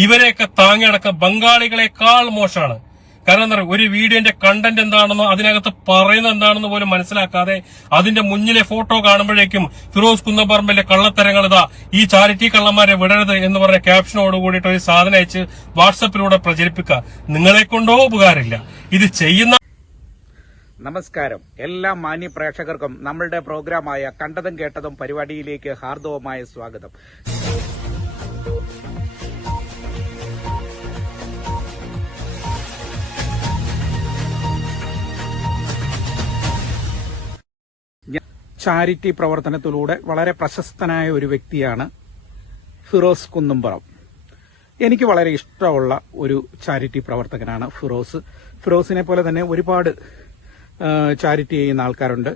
ഇവരെയൊക്കെ താങ്ങിയടക്കം ബംഗാളികളെക്കാൾ മോശമാണ്. കാരണം എന്താ പറയുക, ഒരു വീഡിയോന്റെ കണ്ടന്റ് എന്താണെന്നോ അതിനകത്ത് പറയുന്നത് എന്താണെന്ന് പോലും മനസ്സിലാക്കാതെ അതിന്റെ മുന്നിലെ ഫോട്ടോ കാണുമ്പോഴേക്കും ഫിറോസ് കുന്നംപറമ്പിലെ കള്ളത്തരങ്ങൾ ഇതാ ഈ ചാരിറ്റി കള്ളന്മാരെ വിടരുത് എന്ന് പറഞ്ഞ ക്യാപ്ഷനോട് കൂടിയിട്ട് ഒരു സാധനം അയച്ച് വാട്സപ്പിലൂടെ പ്രചരിപ്പിക്കുക. നിങ്ങളെ കൊണ്ടോ ഉപകാരമില്ല ഇത് ചെയ്യുന്ന. നമസ്കാരം എല്ലാ മാന്യ പ്രേക്ഷകർക്കും നമ്മളുടെ പ്രോഗ്രാമായ കണ്ടതും കേട്ടതും പരിപാടിയിലേക്ക് ഹാർദവമായ സ്വാഗതം. ചാരിറ്റി പ്രവർത്തനത്തിലൂടെ വളരെ പ്രശസ്തനായ ഒരു വ്യക്തിയാണ് ഫിറോസ് കുന്നംപുറം. എനിക്ക് വളരെ ഇഷ്ടമുള്ള ഒരു ചാരിറ്റി പ്രവർത്തകനാണ് ഫിറോസ്. ഫിറോസിനെ പോലെ തന്നെ ഒരുപാട് ചാരിറ്റി ചെയ്യുന്ന ആൾക്കാരുണ്ട്.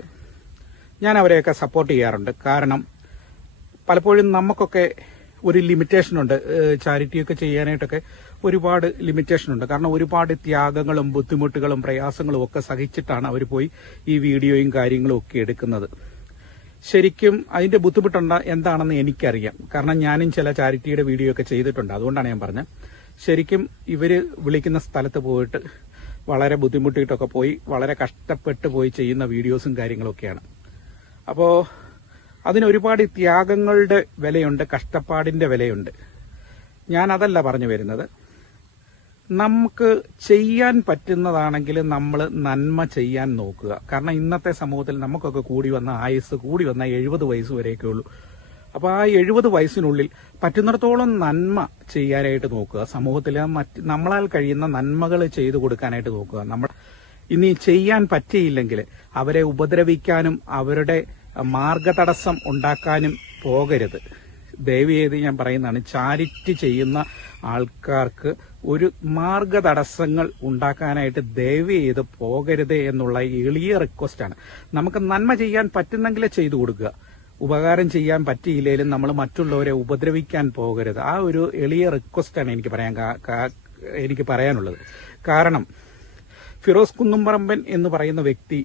ഞാൻ അവരെയൊക്കെ സപ്പോർട്ട് ചെയ്യാറുണ്ട്. കാരണം പലപ്പോഴും നമുക്കൊക്കെ ഒരു ലിമിറ്റേഷനുണ്ട്. ചാരിറ്റിയൊക്കെ ചെയ്യാനായിട്ടൊക്കെ ഒരുപാട് ലിമിറ്റേഷനുണ്ട്. കാരണം ഒരുപാട് ത്യാഗങ്ങളും ബുദ്ധിമുട്ടുകളും പ്രയാസങ്ങളും ഒക്കെ സഹിച്ചിട്ടാണ് അവർ പോയി ഈ വീഡിയോയും കാര്യങ്ങളും ഒക്കെ എടുക്കുന്നത്. ശരിക്കും അതിന്റെ ബുദ്ധിമുട്ടുണ്ട് എന്താണെന്ന് എനിക്കറിയാം. കാരണം ഞാനും ചില ചാരിറ്റിയുടെ വീഡിയോ ഒക്കെ ചെയ്തിട്ടുണ്ട്. അതുകൊണ്ടാണ് ഞാൻ പറഞ്ഞത്. ശരിക്കും ഇവര് വിളിക്കുന്ന സ്ഥലത്ത് പോയിട്ട് വളരെ ബുദ്ധിമുട്ടിയിട്ടൊക്കെ പോയി വളരെ കഷ്ടപ്പെട്ട് പോയി ചെയ്യുന്ന വീഡിയോസും കാര്യങ്ങളൊക്കെയാണ്. അപ്പോൾ അതിനൊരുപാട് ത്യാഗങ്ങളുടെ വിലയുണ്ട്, കഷ്ടപ്പാടിന്റെ വിലയുണ്ട്. ഞാൻ അതല്ല പറഞ്ഞു വരുന്നത്. നമുക്ക് ചെയ്യാൻ പറ്റുന്നതാണെങ്കിൽ നമ്മൾ നന്മ ചെയ്യാൻ നോക്കുക. കാരണം ഇന്നത്തെ സമൂഹത്തിൽ നമുക്കൊക്കെ കൂടി വന്ന ആയുസ് കൂടി വന്ന 70 വയസ്സ് വരെയൊക്കെ ഉള്ളൂ. അപ്പോൾ ആ 70 വയസ്സിനുള്ളിൽ പറ്റുന്നിടത്തോളം നന്മ ചെയ്യാനായിട്ട് നോക്കുക. സമൂഹത്തിൽ നമ്മളാൽ കഴിയുന്ന നന്മകൾ ചെയ്തു കൊടുക്കാനായിട്ട് നോക്കുക. നമ്മൾ ഇനി ചെയ്യാൻ പറ്റിയില്ലെങ്കിൽ അവരെ ഉപദ്രവിക്കാനും അവരുടെ മാർഗതടസ്സം ഉണ്ടാക്കാനും പോകരുത്. ദയവേത് ഞാൻ പറയുന്നതാണ്, ചാരിറ്റി ചെയ്യുന്ന ആൾക്കാർക്ക് ഒരു മാർഗതടസ്സങ്ങൾ ഉണ്ടാക്കാനായിട്ട് ദയവ് ചെയ്ത് പോകരുത് എന്നുള്ള എളിയ റിക്വസ്റ്റാണ്. നമുക്ക് നന്മ ചെയ്യാൻ പറ്റുന്നെങ്കിൽ ചെയ്തു കൊടുക്കുക. ഉപകാരം ചെയ്യാൻ പറ്റിയില്ലെങ്കിലും നമ്മൾ മറ്റുള്ളവരെ ഉപദ്രവിക്കാൻ പോകരുത്. ആ ഒരു എളിയ റിക്വസ്റ്റാണ് എനിക്ക് പറയാനുള്ളത്. കാരണം ഫിറോസ് കുന്നംപറമ്പൻ എന്ന് പറയുന്ന വ്യക്തി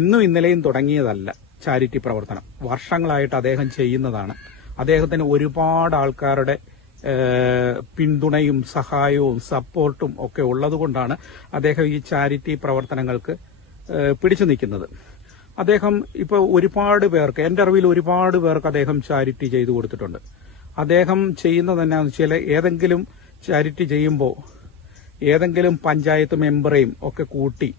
ഇന്നും ഇന്നലെയും തുടങ്ങിയതല്ല ചാരിറ്റി പ്രവർത്തനം. വർഷങ്ങളായിട്ട് അദ്ദേഹം ചെയ്യുന്നതാണ്. അദ്ദേഹത്തിന് ഒരുപാട് ആൾക്കാരുടെ പിന്തുണയും സഹായവും സപ്പോർട്ടും ഒക്കെ ഉള്ളതുകൊണ്ടാണ് അദ്ദേഹം ഈ ചാരിറ്റി പ്രവർത്തനങ്ങൾക്ക് പിടിച്ചു നിൽക്കുന്നത്. അദ്ദേഹം ഇപ്പോൾ ഒരുപാട് പേർക്ക്, എന്റെ അറിവിൽ ഒരുപാട് പേർക്ക് അദ്ദേഹം ചാരിറ്റി ചെയ്തു കൊടുത്തിട്ടുണ്ട്. അദ്ദേഹം ചെയ്യുന്നത് എന്നാന്ന് വെച്ചാൽ ഏതെങ്കിലും ചാരിറ്റി ചെയ്യുമ്പോൾ ഏതെങ്കിലും പഞ്ചായത്ത് മെമ്പറേയും ഒക്കെ കൂട്ടി,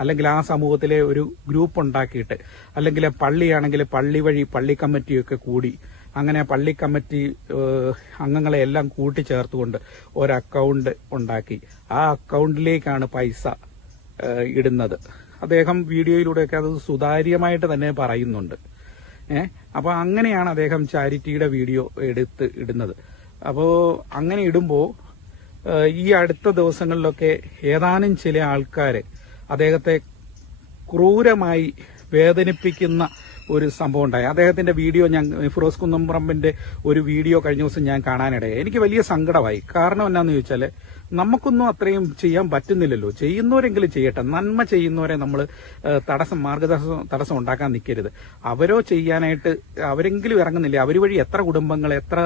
അല്ലെങ്കിൽ ആ സമൂഹത്തിലെ ഒരു ഗ്രൂപ്പ് ഉണ്ടാക്കിയിട്ട്, അല്ലെങ്കിൽ പള്ളിയാണെങ്കിൽ പള്ളി വഴി പള്ളി കമ്മിറ്റിയൊക്കെ കൂടി, അങ്ങനെ പള്ളി കമ്മിറ്റി അംഗങ്ങളെ എല്ലാം കൂട്ടിച്ചേർത്തുകൊണ്ട് ഒരു അക്കൗണ്ട് ഉണ്ടാക്കി ആ അക്കൗണ്ടിലേക്കാണ് പൈസ ഇടുന്നത്. അദ്ദേഹം വീഡിയോയിലൂടെയൊക്കെ അത് സുതാര്യമായിട്ട് തന്നെ പറയുന്നുണ്ട്. അപ്പോൾ അങ്ങനെയാണ് അദ്ദേഹം ചാരിറ്റിയുടെ വീഡിയോ എടുത്ത് ഇടുന്നത്. അപ്പോൾ അങ്ങനെ ഇടുമ്പോൾ ഈ അടുത്ത ദിവസങ്ങളിലൊക്കെ ഏതാനും ചില ആൾക്കാര് അദ്ദേഹത്തെ ക്രൂരമായി വേദനിപ്പിക്കുന്ന ഒരു സംഭവം ഉണ്ടായി. അദ്ദേഹത്തിന്റെ വീഡിയോ ഫിറോസ് കുന്നംപറമ്പിന്റെ ഒരു വീഡിയോ കഴിഞ്ഞ ദിവസം ഞാൻ കാണാനിടയായി. എനിക്ക് വലിയ സങ്കടമായി. കാരണം എന്നാന്ന് ചോദിച്ചാൽ നമുക്കൊന്നും അത്രയും ചെയ്യാൻ പറ്റുന്നില്ലല്ലോ. ചെയ്യുന്നവരെങ്കിലും ചെയ്യട്ടെ. നന്മ ചെയ്യുന്നവരെ നമ്മൾ തടസ്സം ഉണ്ടാക്കാൻ നിൽക്കരുത്. അവരോ ചെയ്യാനായിട്ട് അവരെങ്കിലും ഇറങ്ങുന്നില്ല. അവർ വഴി എത്ര കുടുംബങ്ങൾ, എത്ര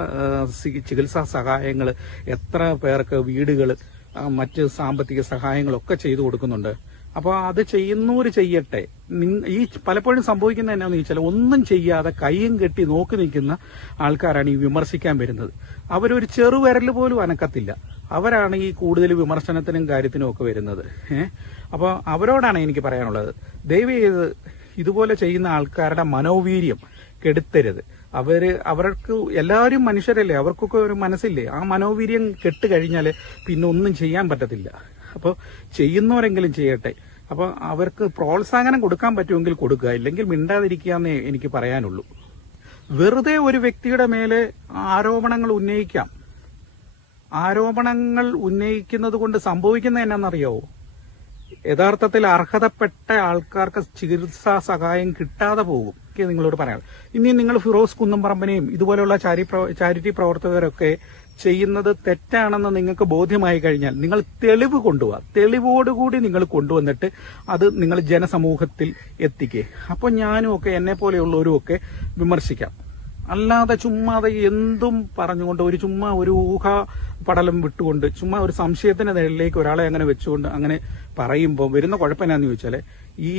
ചികിത്സാ സഹായങ്ങൾ, എത്ര പേർക്ക് വീടുകൾ, മറ്റ് സാമ്പത്തിക സഹായങ്ങളൊക്കെ ചെയ്തു കൊടുക്കുന്നുണ്ട്. അപ്പോൾ അത് ചെയ്യുന്നവർ ചെയ്യട്ടെ. ഈ പലപ്പോഴും സംഭവിക്കുന്നത് എന്നാന്ന് ചോദിച്ചാൽ ഒന്നും ചെയ്യാതെ കയ്യും കെട്ടി നോക്കി നിൽക്കുന്ന ആൾക്കാരാണ് ഈ വിമർശിക്കാൻ വരുന്നത്. അവരൊരു ചെറുവിരൽ പോലും അനക്കത്തില്ല. അവരാണ് ഈ കൂടുതൽ വിമർശനത്തിനും കാര്യത്തിനും ഒക്കെ വരുന്നത്. അപ്പോൾ അവരോടാണ് എനിക്ക് പറയാനുള്ളത്, ദയവ് ചെയ്ത് ഇതുപോലെ ചെയ്യുന്ന ആൾക്കാരുടെ മനോവീര്യം കെടുത്തരുത്. അവർക്ക് എല്ലാവരും മനുഷ്യരല്ലേ, അവർക്കൊക്കെ ഒരു മനസ്സില്ലേ. ആ മനോവീര്യം കെട്ട് കഴിഞ്ഞാൽ പിന്നെ ഒന്നും ചെയ്യാൻ പറ്റത്തില്ല. അപ്പോൾ ചെയ്യുന്നവരെങ്കിലും ചെയ്യട്ടെ. അപ്പോൾ അവർക്ക് പ്രോത്സാഹനം കൊടുക്കാൻ പറ്റുമെങ്കിൽ കൊടുക്കുക, ഇല്ലെങ്കിൽ മിണ്ടാതിരിക്കാന്നേ എനിക്ക് പറയാനുള്ളൂ. വെറുതെ ഒരു വ്യക്തിയുടെ മേലെ ആരോപണങ്ങൾ ഉന്നയിക്കാം. ആരോപണങ്ങൾ ഉന്നയിക്കുന്നത് കൊണ്ട് സംഭവിക്കുന്നത് എന്നാണെന്നറിയാവോ? യഥാർത്ഥത്തിൽ അർഹതപ്പെട്ട ആൾക്കാർക്ക് ചികിത്സാ സഹായം കിട്ടാതെ പോകും. നിങ്ങളോട് പറയാം. ഇനി നിങ്ങൾ ഫിറോസ് കുന്നംപറമ്പിനെയും ഇതുപോലെയുള്ള ചാരിറ്റി പ്രവർത്തകരൊക്കെ ചെയ്യുന്നത് തെറ്റാണെന്ന് നിങ്ങൾക്ക് ബോധ്യമായി കഴിഞ്ഞാൽ നിങ്ങൾ തെളിവ് കൊണ്ടുപോവുക. തെളിവോടുകൂടി നിങ്ങൾ കൊണ്ടുവന്നിട്ട് അത് നിങ്ങൾ ജനസമൂഹത്തിൽ എത്തിക്കുക. അപ്പോൾ ഞാനും ഒക്കെ എന്നെ പോലെയുള്ളവരും ഒക്കെ വിമർശിക്കാം. അല്ലാതെ ചുമ്മാതെ എന്തും പറഞ്ഞുകൊണ്ട് ഒരു ഊഹ പടലം വിട്ടുകൊണ്ട് ചുമ്മാ ഒരു സംശയത്തിന്റെ നിഴലിലേക്ക് ഒരാളെ അങ്ങനെ വെച്ചുകൊണ്ട് അങ്ങനെ പറയുമ്പോൾ വരുന്ന കുഴപ്പം എന്നാന്ന് ചോദിച്ചാൽ ഈ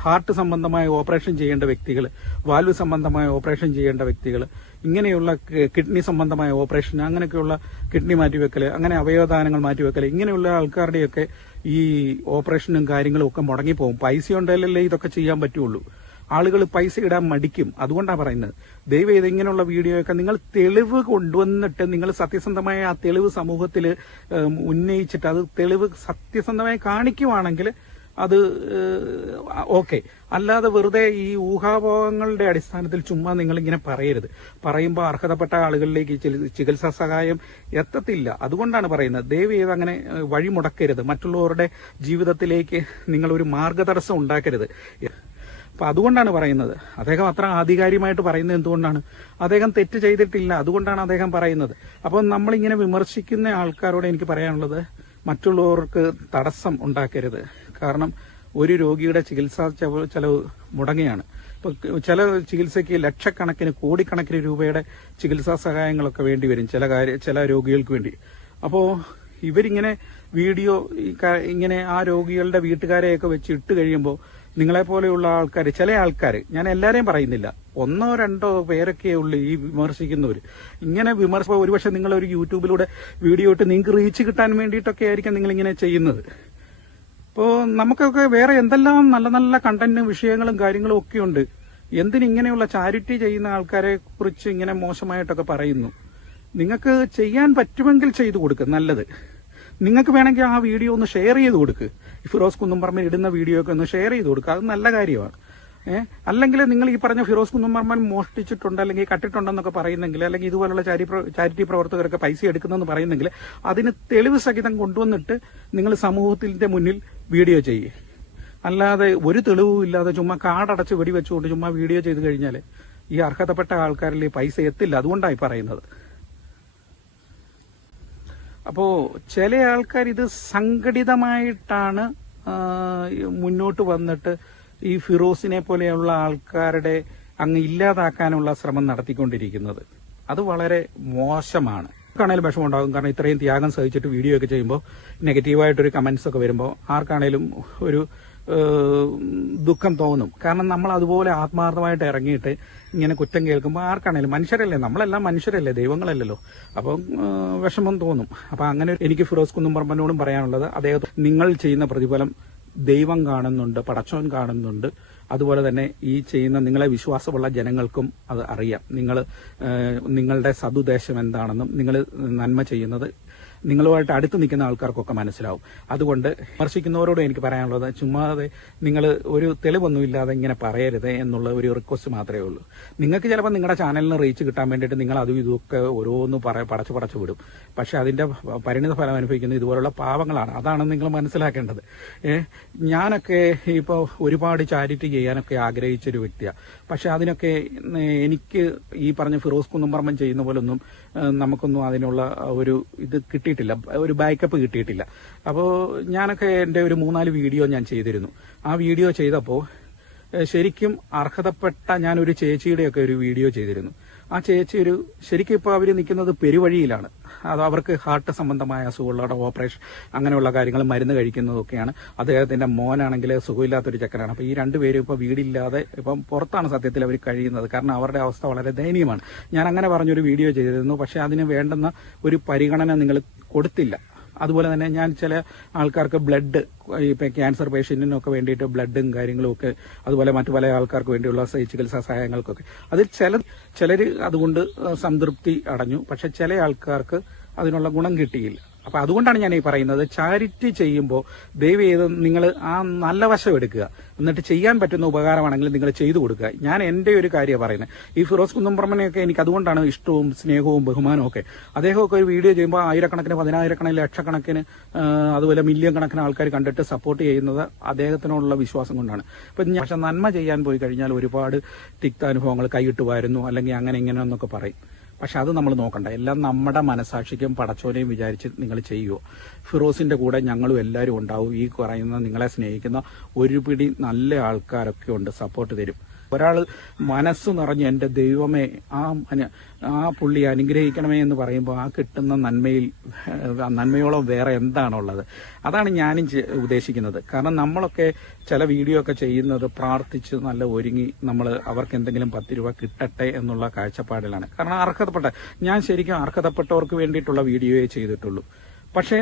ഹാർട്ട് സംബന്ധമായ ഓപ്പറേഷൻ ചെയ്യേണ്ട വ്യക്തികൾ, വാൽവ് സംബന്ധമായ ഓപ്പറേഷൻ ചെയ്യേണ്ട വ്യക്തികൾ, ഇങ്ങനെയുള്ള കിഡ്നി സംബന്ധമായ ഓപ്പറേഷൻ, അങ്ങനെയൊക്കെയുള്ള കിഡ്നി മാറ്റിവെക്കൽ, അങ്ങനെ അവയവദാനങ്ങൾ മാറ്റിവെക്കൽ, ഇങ്ങനെയുള്ള ആൾക്കാരുടെയൊക്കെ ഈ ഓപ്പറേഷനും കാര്യങ്ങളും ഒക്കെ മുടങ്ങിപ്പോകും. പൈസ ഉണ്ടെങ്കിലല്ലേ ഇതൊക്കെ ചെയ്യാൻ പറ്റുള്ളൂ. ആളുകൾ പൈസ ഇടാൻ മടിക്കും. അതുകൊണ്ടാണ് പറയുന്നത്, ദയവ് ചെയ്ത് ഇങ്ങനെയുള്ള വീഡിയോയൊക്കെ നിങ്ങൾ തെളിവ് കൊണ്ടുവന്നിട്ട് നിങ്ങൾ സത്യസന്ധമായ ആ തെളിവ് സമൂഹത്തിൽ ഉന്നയിച്ചിട്ട് അത് തെളിവ് സത്യസന്ധമായി കാണിക്കുവാണെങ്കിൽ അത് ഓക്കെ. അല്ലാതെ വെറുതെ ഈ ഊഹാപോഹങ്ങളുടെ അടിസ്ഥാനത്തിൽ ചുമ്മാ നിങ്ങൾ ഇങ്ങനെ പറയരുത്. പറയുമ്പോൾ അർഹതപ്പെട്ട ആളുകളിലേക്ക് ചികിത്സാ സഹായം എത്തത്തില്ല. അതുകൊണ്ടാണ് പറയുന്നത്, ദയവ് ചെയ്ത് അങ്ങനെ വഴിമുടക്കരുത്. മറ്റുള്ളവരുടെ ജീവിതത്തിലേക്ക് നിങ്ങൾ ഒരു മാർഗതടസ്സം ഉണ്ടാക്കരുത്. അപ്പൊ അതുകൊണ്ടാണ് പറയുന്നത്. അദ്ദേഹം അത്ര ആധികാരികമായിട്ട് പറയുന്നത് എന്തുകൊണ്ടാണ്? അദ്ദേഹം തെറ്റ് ചെയ്തിട്ടില്ല, അതുകൊണ്ടാണ് അദ്ദേഹം പറയുന്നത്. അപ്പോൾ നമ്മളിങ്ങനെ വിമർശിക്കുന്ന ആൾക്കാരോട് എനിക്ക് പറയാനുള്ളത്, മറ്റുള്ളവർക്ക് തടസ്സം ഉണ്ടാക്കരുത്. കാരണം ഒരു രോഗിയുടെ ചികിത്സാ ചെലവ് മുടങ്ങുകയാണ്. ഇപ്പൊ ചില ചികിത്സയ്ക്ക് ലക്ഷക്കണക്കിന് കോടിക്കണക്കിന് രൂപയുടെ ചികിത്സാ സഹായങ്ങളൊക്കെ വേണ്ടി വരും ചില രോഗികൾക്ക് വേണ്ടി. അപ്പോ ഇവരിങ്ങനെ വീഡിയോ ഇങ്ങനെ ആ രോഗികളുടെ വീട്ടുകാരെയൊക്കെ വെച്ച് ഇട്ട് കഴിയുമ്പോൾ നിങ്ങളെപ്പോലെയുള്ള ആൾക്കാർ, ചില ആൾക്കാർ, ഞാൻ എല്ലാവരെയും പറയുന്നില്ല, 1-2 പേരൊക്കെ ഉള്ളു ഈ വിമർശിക്കുന്നവർ. ഇങ്ങനെ വിമർശിക്കുമ്പോൾ ഒരുപക്ഷെ നിങ്ങളൊരു യൂട്യൂബിലൂടെ വീഡിയോ ഇട്ട് നിങ്ങൾക്ക് റീച്ച് കിട്ടാൻ വേണ്ടിയിട്ടൊക്കെ ആയിരിക്കും നിങ്ങളിങ്ങനെ ചെയ്യുന്നത്. ഇപ്പോൾ നമുക്കൊക്കെ വേറെ എന്തെല്ലാം നല്ല നല്ല കണ്ടന്റും വിഷയങ്ങളും കാര്യങ്ങളും ഒക്കെ ഉണ്ട്. എന്തിനിങ്ങനെയുള്ള ചാരിറ്റി ചെയ്യുന്ന ആൾക്കാരെ കുറിച്ച് ഇങ്ങനെ മോശമായിട്ടൊക്കെ പറയുന്നു? നിങ്ങൾക്ക് ചെയ്യാൻ പറ്റുമെങ്കിൽ ചെയ്തു കൊടുക്കുക, നല്ലത്. നിങ്ങൾക്ക് വേണമെങ്കിൽ ആ വീഡിയോ ഒന്ന് ഷെയർ ചെയ്ത് കൊടുക്കുക. ഫിറോസ് കുന്നുംപറമ്പൻ ഇടുന്ന വീഡിയോ ഒക്കെ ഒന്ന് ഷെയർ ചെയ്ത് കൊടുക്കുക, അത് നല്ല കാര്യമാണ്. അല്ലെങ്കിൽ നിങ്ങൾ ഈ പറഞ്ഞ ഫിറോസ് കുന്നുംപറമ്പൻ മോഷ്ടിച്ചിട്ടുണ്ട് അല്ലെങ്കിൽ കട്ടിട്ടുണ്ടെന്നൊക്കെ പറയുന്നെങ്കിൽ, അല്ലെങ്കിൽ ഇതുപോലുള്ള ചാരിറ്റി പ്രവർത്തകരൊക്കെ പൈസ എടുക്കുന്നെന്ന് പറയുന്നെങ്കിൽ അതിന് തെളിവ് സഹിതം കൊണ്ടുവന്നിട്ട് നിങ്ങൾ സമൂഹത്തിന്റെ മുന്നിൽ വീഡിയോ ചെയ്യുക. അല്ലാതെ ഒരു തെളിവും ഇല്ലാതെ ചുമ്മാ കാടടച്ച് വെടിവെച്ചുകൊണ്ട് ചുമ്മാ വീഡിയോ ചെയ്ത് കഴിഞ്ഞാൽ ഈ അർഹതപ്പെട്ട ആൾക്കാരിൽ പൈസ എത്തില്ല. അതുകൊണ്ടായി പറയുന്നത്. അപ്പോ ചില ആൾക്കാർ ഇത് സംഘടിതമായിട്ടാണ് മുന്നോട്ട് വന്നിട്ട് ഈ ഫിറോസിനെ പോലെയുള്ള ആൾക്കാരുടെ അങ്ങ് ഇല്ലാതാക്കാനുള്ള ശ്രമം നടത്തിക്കൊണ്ടിരിക്കുന്നത്. അത് വളരെ മോശമാണ്. ആർക്കാണേലും വിഷമം ഉണ്ടാകും. കാരണം ഇത്രയും ത്യാഗം സഹിച്ചിട്ട് വീഡിയോ ഒക്കെ ചെയ്യുമ്പോൾ നെഗറ്റീവായിട്ടൊരു കമന്റ്സ് ഒക്കെ വരുമ്പോൾ ആർക്കാണേലും ഒരു ദുഃഖം തോന്നും. കാരണം നമ്മൾ അതുപോലെ ആത്മാർത്ഥമായിട്ട് ഇറങ്ങിയിട്ട് ഇങ്ങനെ കുറ്റം കേൾക്കുമ്പോൾ ആർക്കാണേലും, മനുഷ്യരല്ലേ, നമ്മളെല്ലാം മനുഷ്യരല്ലേ, ദൈവങ്ങളല്ലല്ലോ. അപ്പം വിഷമം തോന്നും. അപ്പം അങ്ങനെ എനിക്ക് ഫിറോസ് കുന്നുംപറമ്പനോടും പറയാനുള്ളത്, അദ്ദേഹം നിങ്ങൾ ചെയ്യുന്ന പ്രതിഫലം ദൈവം കാണുന്നുണ്ട്, പടച്ചോൻ കാണുന്നുണ്ട്. അതുപോലെ തന്നെ ഈ ചെയ്യുന്ന നിങ്ങളെ വിശ്വാസമുള്ള ജനങ്ങൾക്കും അത് അറിയാം. നിങ്ങളുടെ സതുദ്ദേശം എന്താണെന്നും നിങ്ങൾ നന്മ ചെയ്യുന്നത് നിങ്ങളുമായിട്ട് അടുത്ത് നിൽക്കുന്ന ആൾക്കാർക്കൊക്കെ മനസ്സിലാവും. അതുകൊണ്ട് വിമർശിക്കുന്നവരോട് എനിക്ക് പറയാനുള്ളത്, ചുമ്മാതെ നിങ്ങൾ ഒരു തെളിവൊന്നുമില്ലാതെ ഇങ്ങനെ പറയരുത് എന്നുള്ള ഒരു റിക്വസ്റ്റ് മാത്രമേ ഉള്ളൂ. നിങ്ങൾക്ക് ചിലപ്പോൾ നിങ്ങളുടെ ചാനലിന് റീച്ച് കിട്ടാൻ വേണ്ടിയിട്ട് നിങ്ങൾ അതും ഇതൊക്കെ ഓരോന്ന് പടച്ചു വിടും. പക്ഷെ അതിന്റെ പരിണിത ഫലം അനുഭവിക്കുന്നത് ഇതുപോലുള്ള പാവങ്ങളാണ്. അതാണ് നിങ്ങൾ മനസ്സിലാക്കേണ്ടത്. ഞാനൊക്കെ ഇപ്പോൾ ഒരുപാട് ചാരിറ്റി ചെയ്യാനൊക്കെ ആഗ്രഹിച്ചൊരു വ്യക്തിയാണ്. പക്ഷെ അതിനൊക്കെ എനിക്ക് ഈ പറഞ്ഞ ഫിറോസ് കുന്നുംപറമ്പൻ ചെയ്യുന്ന പോലൊന്നും നമുക്കൊന്നും അതിനുള്ള ഒരു ഇത് കിട്ടിയിട്ടില്ല, ഒരു ബാക്കപ്പ് കിട്ടിയിട്ടില്ല. അപ്പോൾ ഞാനൊക്കെ എൻ്റെ ഒരു 3-4 വീഡിയോ ഞാൻ ചെയ്തിരുന്നു. ആ വീഡിയോ ചെയ്തപ്പോൾ ശരിക്കും അർഹതപ്പെട്ട ഞാനൊരു ചേച്ചിയുടെയൊക്കെ ഒരു വീഡിയോ ചെയ്തിരുന്നു. ആ ചേച്ചി ശരിക്കും ഇപ്പോൾ അവർ നിൽക്കുന്നത് പെരുവഴിയിലാണ്. അത് അവർക്ക് ഹാർട്ട് സംബന്ധമായ അസുഖങ്ങളുടെ ഓപ്പറേഷൻ അങ്ങനെയുള്ള കാര്യങ്ങൾ മരുന്ന് കഴിക്കുന്നതൊക്കെയാണ്. അദ്ദേഹത്തിന്റെ മോനാണെങ്കിൽ സുഖമില്ലാത്തൊരു ചെക്കനാണ്. അപ്പോൾ ഈ രണ്ടുപേരും ഇപ്പോൾ വീടില്ലാതെ ഇപ്പം പുറത്താണ് സത്യത്തിൽ അവർ കഴിയുന്നത്. കാരണം അവരുടെ അവസ്ഥ വളരെ ദയനീയമാണ്. ഞാൻ അങ്ങനെ പറഞ്ഞൊരു വീഡിയോ ചെയ്തിരുന്നു. പക്ഷെ അതിന് വേണ്ടുന്ന ഒരു പരിഗണന നിങ്ങൾ കൊടുത്തില്ല. അതുപോലെ തന്നെ ഞാൻ ചില ആൾക്കാർക്ക് ബ്ലഡ്, ഇപ്പം ക്യാൻസർ പേഷ്യന്റിനൊക്കെ വേണ്ടിയിട്ട് ബ്ലഡും കാര്യങ്ങളും ഒക്കെ, അതുപോലെ മറ്റു പല ആൾക്കാർക്ക് വേണ്ടിയുള്ള ചികിത്സാ സഹായങ്ങൾക്കൊക്കെ, അതിൽ ചിലർ അതുകൊണ്ട് സംതൃപ്തി അടഞ്ഞു. പക്ഷെ ചില ആൾക്കാർക്ക് അതിനുള്ള ഗുണം കിട്ടിയില്ല. അപ്പൊ അതുകൊണ്ടാണ് ഞാൻ ഈ പറയുന്നത്, ചാരിറ്റി ചെയ്യുമ്പോൾ ദയവ് ചെയ്ത് നിങ്ങൾ ആ നല്ല വശം എടുക്കുക. എന്നിട്ട് ചെയ്യാൻ പറ്റുന്ന ഉപകാരമാണെങ്കിൽ നിങ്ങൾ ചെയ്തു കൊടുക്കുക. ഞാൻ എൻ്റെ ഒരു കാര്യം പറയുന്നത്, ഈ ഫിറോസ് കുന്നുംപറമ്പനെയൊക്കെ എനിക്ക് അതുകൊണ്ടാണ് ഇഷ്ടവും സ്നേഹവും ബഹുമാനവും ഒക്കെ. അദ്ദേഹമൊക്കെ ഒരു വീഡിയോ ചെയ്യുമ്പോൾ 1000-കണക്കിന് 10000-കണക്കിന് ലക്ഷക്കണക്കിന് അതുപോലെ മില്യൺ കണക്കിന് ആൾക്കാർ കണ്ടിട്ട് സപ്പോർട്ട് ചെയ്യുന്നത് അദ്ദേഹത്തിനോടുള്ള വിശ്വാസം കൊണ്ടാണ്. ഇപ്പം പക്ഷെ നന്മ ചെയ്യാൻ പോയി കഴിഞ്ഞാൽ ഒരുപാട് തിക്താനുഭവങ്ങൾ കൈയിട്ട് വരുന്നു, അല്ലെങ്കിൽ അങ്ങനെ ഇങ്ങനെ എന്നൊക്കെ പറയും. പക്ഷെ അത് നമ്മൾ നോക്കണ്ട. എല്ലാം നമ്മുടെ മനസാക്ഷിക്കും പടച്ചോനെയും വിചാരിച്ച് നിങ്ങൾ ചെയ്യുമോ. ഫിറോസിന്റെ കൂടെ ഞങ്ങളും എല്ലാവരും ഉണ്ടാവും. ഈ പറയുന്ന നിങ്ങളെ സ്നേഹിക്കുന്ന ഒരു പിടി നല്ല ആൾക്കാരൊക്കെ ഉണ്ട്, സപ്പോർട്ട് തരും. ഒരാൾ മനസ്സ് നിറഞ്ഞ് എൻ്റെ ദൈവമേ ആ പുള്ളി അനുഗ്രഹിക്കണമേ എന്ന് പറയുമ്പോൾ ആ കിട്ടുന്ന നന്മയോളം വേറെ എന്താണുള്ളത്? അതാണ് ഞാനും ഉദ്ദേശിക്കുന്നത്. കാരണം നമ്മളൊക്കെ ചില വീഡിയോ ഒക്കെ ചെയ്യുന്നത് പ്രാർത്ഥിച്ച് നല്ല ഒരുങ്ങി നമ്മൾ അവർക്ക് എന്തെങ്കിലും 10 രൂപ കിട്ടട്ടെ എന്നുള്ള കാഴ്ചപ്പാടിലാണ്. കാരണം ഞാൻ ശരിക്കും അർഹതപ്പെട്ടവർക്ക് വേണ്ടിയിട്ടുള്ള വീഡിയോയെ ചെയ്തിട്ടുള്ളൂ. പക്ഷേ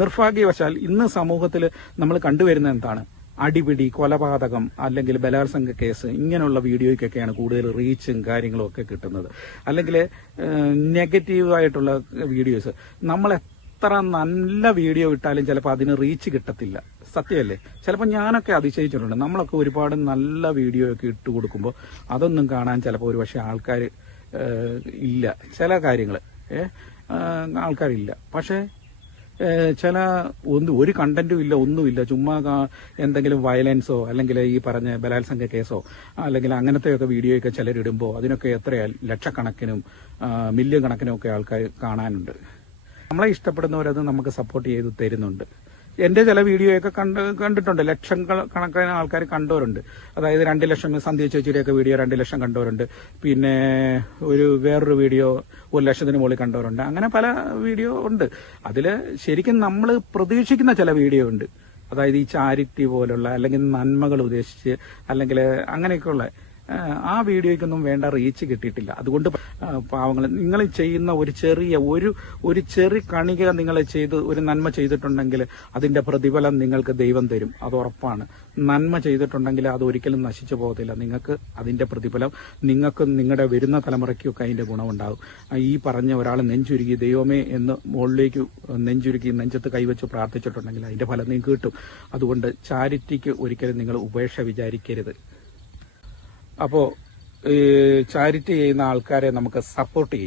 നിർഭാഗ്യവശാൽ ഇന്ന് സമൂഹത്തിൽ നമ്മൾ കണ്ടുവരുന്നത് എന്താണ്? അടിപിടി, കൊലപാതകം, അല്ലെങ്കിൽ ബലാത്സംഗ കേസ്, ഇങ്ങനെയുള്ള വീഡിയോയ്ക്കൊക്കെയാണ് കൂടുതൽ റീച്ചും കാര്യങ്ങളും ഒക്കെ കിട്ടുന്നത്. അല്ലെങ്കിൽ നെഗറ്റീവായിട്ടുള്ള വീഡിയോസ്. നമ്മൾ എത്ര നല്ല വീഡിയോ ഇട്ടാലും ചിലപ്പോൾ അതിന് റീച്ച് കിട്ടത്തില്ല. സത്യമല്ലേ? ചിലപ്പോൾ ഞാനൊക്കെ അതിശയിച്ചിട്ടുണ്ട്. നമ്മളൊക്കെ ഒരുപാട് നല്ല വീഡിയോ ഒക്കെ ഇട്ട് കൊടുക്കുമ്പോൾ അതൊന്നും കാണാൻ ചിലപ്പോൾ ഒരുപക്ഷെ ആൾക്കാർ ഇല്ല. ചില കാര്യങ്ങൾ ആൾക്കാരില്ല. പക്ഷേ ഒരു കണ്ടന്റും ഇല്ല, ഒന്നുമില്ല. ചുമ്മാ എന്തെങ്കിലും വയലൻസോ അല്ലെങ്കിൽ ഈ പറഞ്ഞ ബലാത്സംഗ കേസോ അല്ലെങ്കിൽ അങ്ങനത്തെയൊക്കെ വീഡിയോയൊക്കെ ചിലരിടുമ്പോൾ അതിനൊക്കെ എത്രയാ ലക്ഷക്കണക്കിനും മില്യൺ കണക്കിനും ഒക്കെ ആൾക്കാർ കാണാനുണ്ട്. നമ്മളെ ഇഷ്ടപ്പെടുന്നവരത് നമുക്ക് സപ്പോർട്ട് ചെയ്ത് തരുന്നുണ്ട്. എന്റെ ചില വീഡിയോയൊക്കെ കണ്ടിട്ടുണ്ട്. ലക്ഷക്കണക്കിന് ആൾക്കാർ കണ്ടവരുണ്ട്. അതായത് 2 ലക്ഷം സന്ധ്യ ചേച്ചിയുടെയൊക്കെ വീഡിയോ 2 ലക്ഷം കണ്ടവരുണ്ട്. പിന്നെ വേറൊരു വീഡിയോ 1 ലക്ഷത്തിന് മുകളിൽ കണ്ടവരുണ്ട്. അങ്ങനെ പല വീഡിയോ ഉണ്ട്. അതിൽ ശരിക്കും നമ്മൾ പ്രതീക്ഷിക്കുന്ന ചില വീഡിയോ ഉണ്ട്. അതായത് ഈ ചാരിറ്റി പോലുള്ള അല്ലെങ്കിൽ നന്മകൾ ഉദ്ദേശിച്ച് അല്ലെങ്കിൽ അങ്ങനെയൊക്കെയുള്ള ആ വീഡിയോയ്ക്കൊന്നും വേണ്ട റീച്ച് കിട്ടിയിട്ടില്ല. അതുകൊണ്ട് പാവങ്ങൾ, നിങ്ങൾ ചെയ്യുന്ന ഒരു ചെറിയ കണിക നിങ്ങൾ ഒരു നന്മ ചെയ്തിട്ടുണ്ടെങ്കിൽ അതിന്റെ പ്രതിഫലം നിങ്ങൾക്ക് ദൈവം തരും. അത് ഉറപ്പാണ്. നന്മ ചെയ്തിട്ടുണ്ടെങ്കിൽ അത് ഒരിക്കലും നശിച്ചു പോകത്തില്ല. നിങ്ങൾക്ക് അതിന്റെ പ്രതിഫലം നിങ്ങൾക്കും നിങ്ങളുടെ വരുന്ന തലമുറയ്ക്കൊക്കെ അതിന്റെ ഗുണമുണ്ടാകും. ഈ പറഞ്ഞ ഒരാൾ നെഞ്ചുരുക്കി ദൈവമേ എന്ന് മുകളിലേക്ക് നെഞ്ചുരുക്കി നെഞ്ചത്ത് കൈവച്ച് പ്രാർത്ഥിച്ചിട്ടുണ്ടെങ്കിൽ അതിന്റെ ഫലം നിങ്ങൾക്ക് കിട്ടും. അതുകൊണ്ട് ചാരിറ്റിക്ക് ഒരിക്കലും നിങ്ങൾ ഉപേക്ഷ വിചാരിക്കരുത്. അപ്പോൾ ചാരിറ്റി ചെയ്യുന്ന ആൾക്കാരെ നമുക്ക് സപ്പോർട്ട് ചെയ്യാം.